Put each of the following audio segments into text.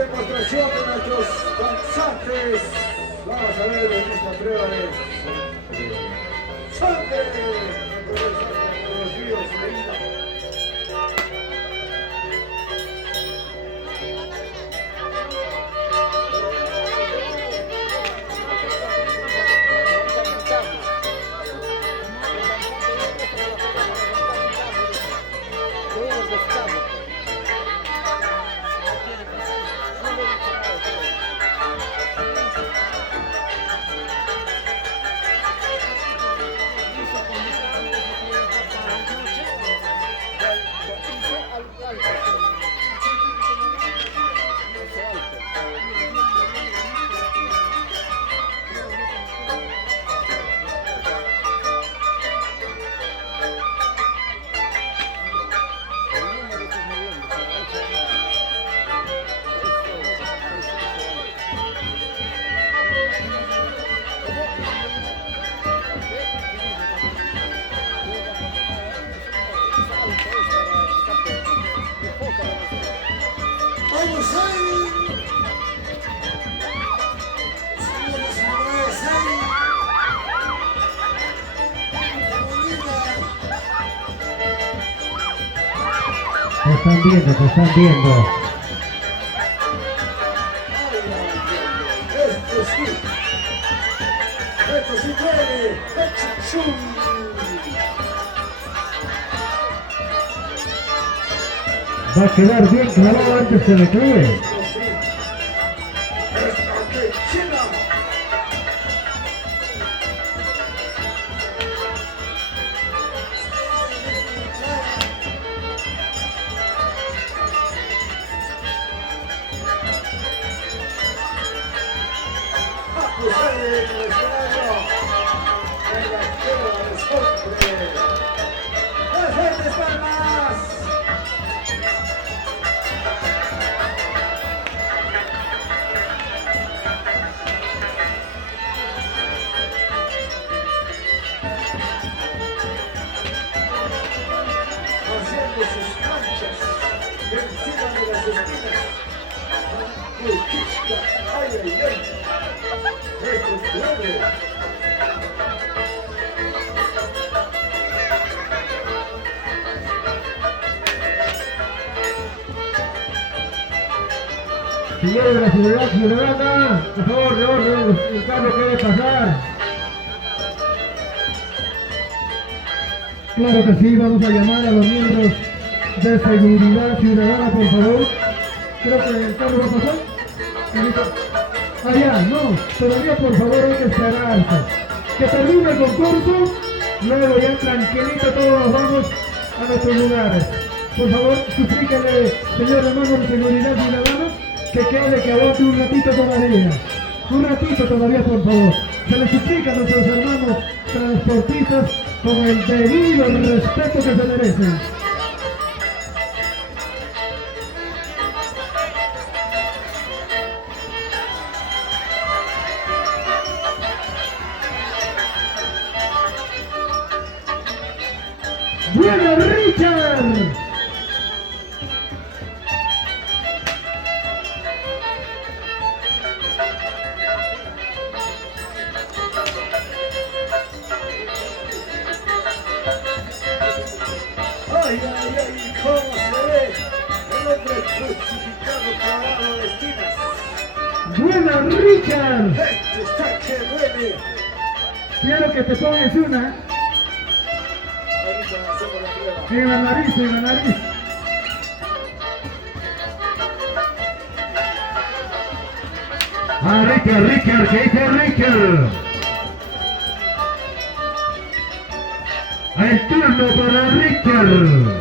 demostración de nuestros danzantes. Vamos a ver en esta prueba de sangre. Los ríos de Isla. ¡Vamos ahí! ¡Señores y señores, ahí! Te están viendo, te están viendo. Esto sí puede. Va a quedar bien clavado antes que le quede. Sus manchas encima de las espinas. ¡Ay, ay, ay! ¡Esto es grave! Señores de la ciudad ciudadana, por favor, de orden, el carro quiere pasar. Claro que sí, vamos a llamar a los miembros de seguridad ciudadana, por favor. Creo que el carro va a pasar. Allá, no, todavía por favor hay que esperarse. Que termine el concurso, luego ya tranquilito todos nos vamos a nuestros lugares. Por favor, suplíquenle, señor hermano de seguridad ciudadana, que quede que aguante un ratito todavía. Un ratito todavía, por favor. Se les suplica a nuestros hermanos transportistas con el debido respeto que se merecen. ¡Buena, Richard! ¡Ay, ay, ay! ¿Cómo se ve? El hombre crucificado clavado de espinas. ¡Buena, Richard! ¡Esto está que duele! Quiero que te pongas una Ahorita hacemos la prueba. en la nariz, en la nariz. Ah, Richard, ¿qué dice Richard? El turno para Richard.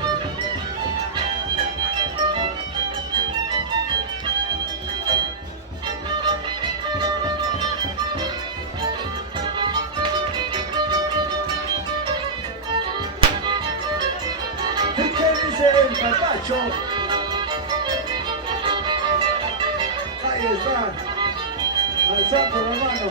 ¿Qué dice el papacho? Ahí está, alzando la mano.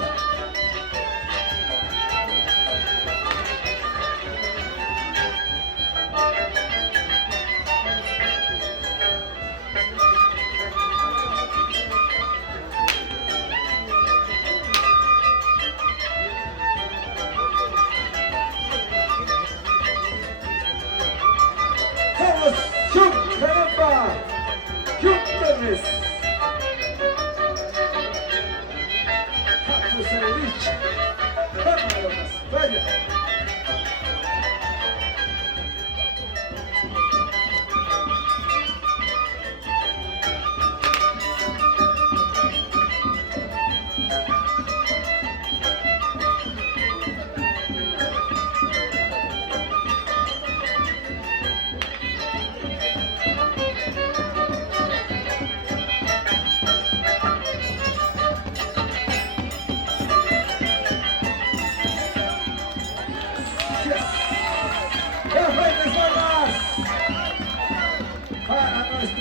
Vaya.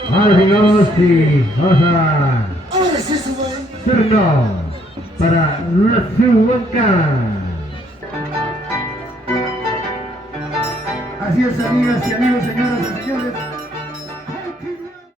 Amigos, y vamos a Ahora sí se va. turno para la Cihuanca. Así es, amigas y amigos, señoras y señores.